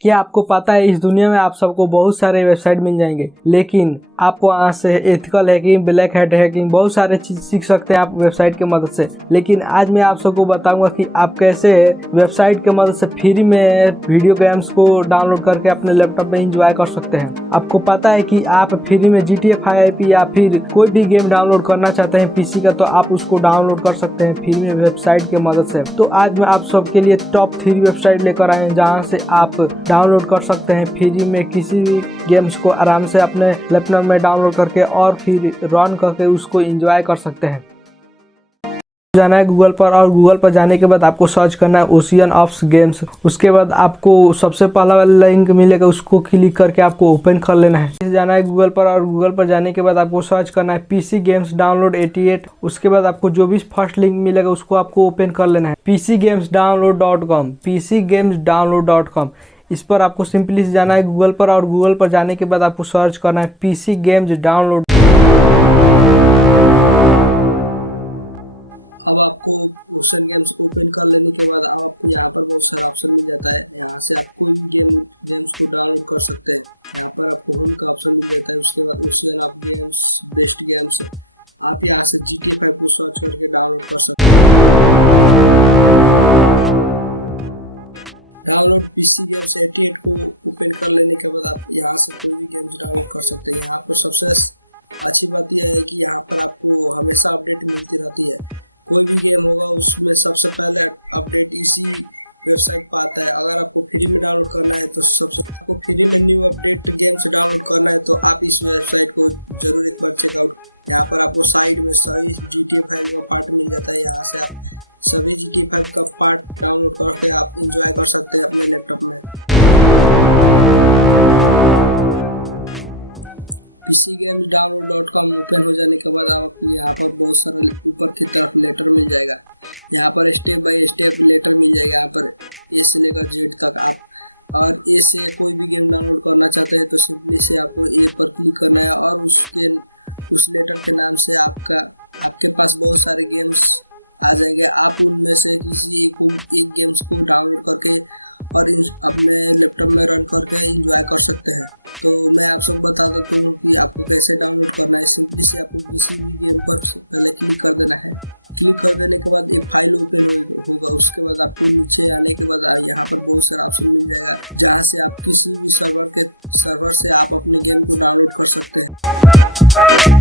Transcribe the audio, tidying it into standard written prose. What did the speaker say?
क्या आपको पता है इस दुनिया में आप सबको बहुत सारे वेबसाइट मिल जाएंगे, लेकिन आप वहाँ से ethical hacking, black hat hacking, बहुत सारे चीज सीख सकते हैं आप वेबसाइट की मदद से। लेकिन आज मैं आप सबको बताऊंगा कि आप कैसे वेबसाइट की मदद से फ्री में वीडियो गेम्स को डाउनलोड करके अपने लैपटॉप में एंजॉय कर सकते हैं। आपको पता है कि आप फ्री में GTA 5 या फिर कोई भी गेम डाउनलोड करना चाहते हैं पीसी का, तो आप उसको डाउनलोड कर सकते हैं फ्री में वेबसाइट की मदद से। तो आज मैं आप सबके लिए टॉप 3 वेबसाइट लेकर आए हैं जहाँ से आप डाउनलोड कर सकते हैं फ्री में किसी भी गेम्स को आराम से अपने लैपटॉप में डाउनलोड करके और फिर रन करके उसको एंजॉय कर सकते हैं। जाना है गूगल पर, और गूगल पर जाने के बाद आपको सर्च करना है ओशियन ऑफ गेम्स। उसके बाद आपको सबसे पहला वाला लिंक मिलेगा, उसको क्लिक करके आपको ओपन कर लेना है। जाना है गूगल पर, और गूगल पर जाने के बाद आपको सर्च करना है पीसी गेम्स डाउनलोड 88। उसके बाद आपको जो भी फर्स्ट लिंक मिलेगा उसको आपको ओपन कर लेना है, pcgamesdownload.com, pcgamesdownload.com। इस पर आपको सिंपली से जाना है गूगल पर, और गूगल पर जाने के बाद आपको सर्च करना है पीसी गेम्स डाउनलोड। अब आपको ओशन गेम्स ओपन कर लेने के बाद अब आपको यहाँ पर बहुत सारा ऑप्शन मिल जाता है। यहाँ से आप कोई भी गेम्स को डाउनलोड कर सकते हैं। यहाँ पर आपको होम का ऑप्शन मिल जाता है। उसके बाद ocean of games, best games, आप यहाँ से GTA 5 को सर्च करके डाउनलोड कर सकते हैं। डाउनलोड पीसी गेम्स 88 को ओपन कर लेने के बाद आप यहाँ से कोई भी गेम्स डाउनलोड कर सकते हैं। यहाँ पर सबसे अच्छी बात यह है कि यहाँ पर आपको हमेशा अपडेट मिलती रहती है। कोई भी गेम होगा उसमें सबसे पहले अपडेट इसी वेबसाइट पर आता है। अगर आपको फ्री में डाउनलोड करना है तो सबसे आपको फ्री में न्यू अपडेट गेम्स डाउनलोड करना है तो आप इस वेबसाइट को जरूर एक बार चेकआउट। यहाँ पर आपको साइड में सभी GTA 5 का पार्ट मिल जाता है। यहाँ से आप सभी GTA 5 का पार्ट डाउनलोड करके आप इंजॉय कर सकते हैं अपने लैपटॉप में। pcgamesdownload.com ओपन हो जाने के बाद आपको यहाँ पर बहुत सारा ऊपर की तरफ लेटर मिल जाएगा। यहाँ पर स्टेप बाय स्टेप लेटर मिल जाएगा। यहाँ पर ए से लेकर जेड तक आप, और ए से कोई भी गेम डाउनलोड करना चाहते हैं तो सिंपली से आपको ए पर क्लिक करना है, और उस लेटर के नाम से आपके पास बहुत सारे गेम्स आ जाएंगे। आप उनमें से किसी एक गेम्स को डाउनलोड करके और अपने लैपटॉप में रन करके एंजॉय कर सकते हैं। तो मैं आप सबको बता देता हूँ कि आपको कैसे डाउनलोड करना है। सिंपली से आपको किसी भी गेम पर पहले क्लिक कर देना है। क्लिक कर देने के बाद एक फाइल ओपन होगा। उसके बाद आपको नीचे आने के बाद यहाँ पर बहुत सारा ऑप्शन मिल जाएगा जहाँ से आप किसी भी सर्वर से आप अपने गेम को डाउनलोड कर सकते हैं।